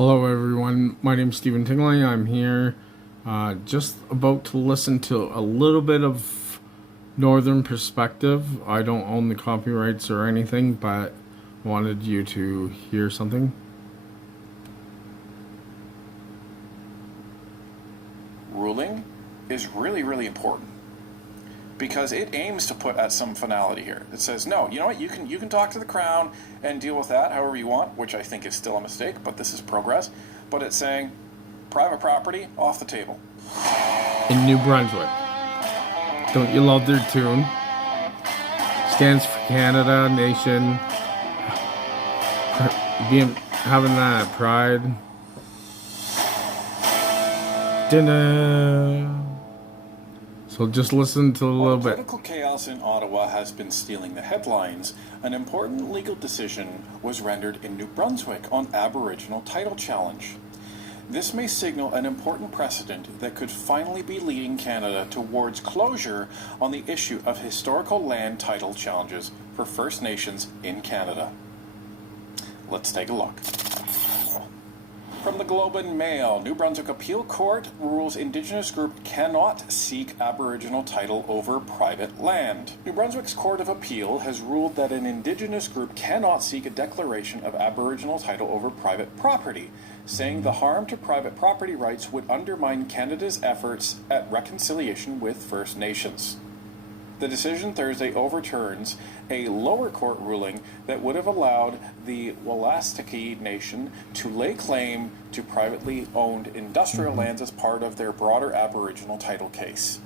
Hello, everyone. My name is Stephen Tingley. I'm here just about to listen to a little bit of Northern Perspective. I don't own the copyrights or anything, but wanted you to hear something. Ruling is really, really important because it aims to put at some finality here. It says, no, you know what, you can talk to the Crown and deal with that however you want, which I think is still a mistake, but this is progress. But it's saying private property off the table. In New Brunswick. Don't you love their tune? Stands for Canada, nation. Having that pride. Dinner. So just listen to a little bit. Political chaos in Ottawa has been stealing the headlines. An important legal decision was rendered in New Brunswick on Aboriginal title challenge. This may signal an important precedent that could finally be leading Canada towards closure on the issue of historical land title challenges for First Nations in Canada. Let's take a look. From the Globe and Mail, New Brunswick Appeal Court rules Indigenous group cannot seek Aboriginal title over private land. New Brunswick's Court of Appeal has ruled that an Indigenous group cannot seek a declaration of Aboriginal title over private property, saying the harm to private property rights would undermine Canada's efforts at reconciliation with First Nations. The decision Thursday overturns a lower court ruling that would have allowed the Wolastoqey Nation to lay claim to privately owned industrial lands as part of their broader Aboriginal title case.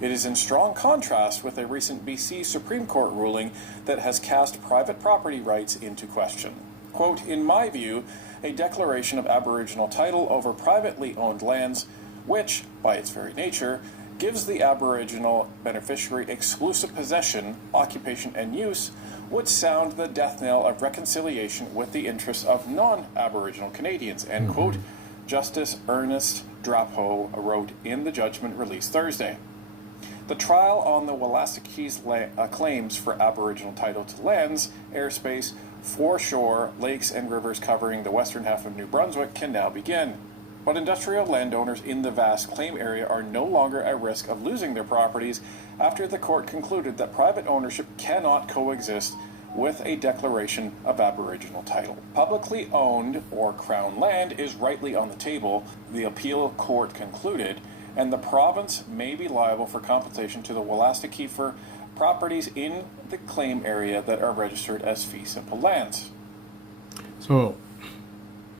It is in strong contrast with a recent BC Supreme Court ruling that has cast private property rights into question. Quote, in my view, a declaration of Aboriginal title over privately owned lands, which, by its very nature, gives the Aboriginal beneficiary exclusive possession, occupation, and use, would sound the death knell of reconciliation with the interests of non-Aboriginal Canadians, end quote, Justice Ernest Drapeau wrote in the judgment released Thursday. The trial on the Wolastoqey's claims for Aboriginal title to lands, airspace, foreshore, lakes, and rivers covering the western half of New Brunswick can now begin. But industrial landowners in the vast claim area are no longer at risk of losing their properties after the court concluded that private ownership cannot coexist with a declaration of Aboriginal title. Publicly owned or Crown land is rightly on the table, the appeal court concluded, and the province may be liable for compensation to the Wolastoqey for properties in the claim area that are registered as fee simple lands. So